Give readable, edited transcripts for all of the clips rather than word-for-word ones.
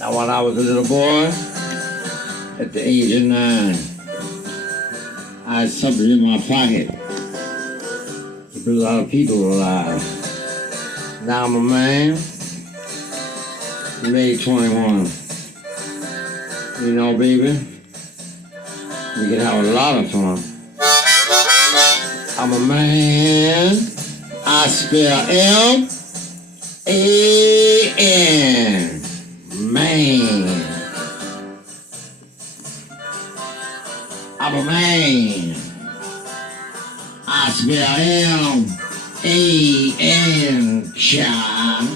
Now, when I was a little boy, at the age of 9, I had something in my pocket to put a lot of people alive. Now I'm a man, made 21. You know, baby, we can have a lot of fun. I'm a man, I spell M-A-N, man. I'm a man, I spell M-A-N, child.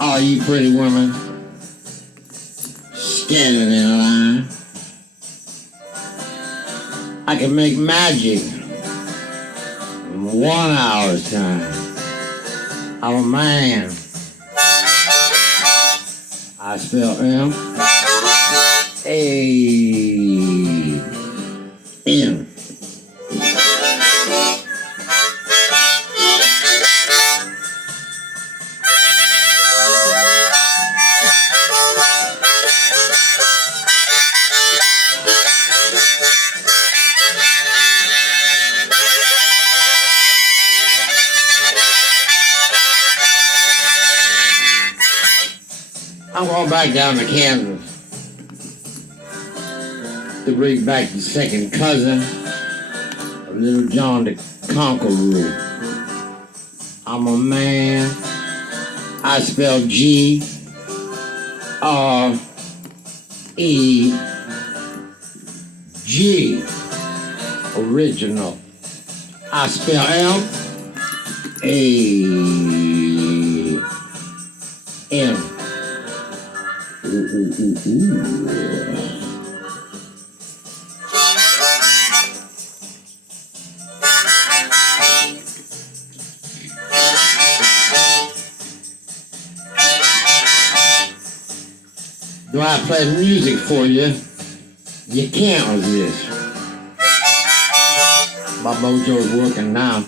All you pretty women standing in line. I can make magic in 1 hour's time. I'm a man. I spell M-A-N. I'm going back down to Kansas to bring back the second cousin of Little John the Conqueror. I'm a man. I spell G-R-E-G. Original. I spell M-A-N. Do I play music for you? You can't resist. My mojo's working now.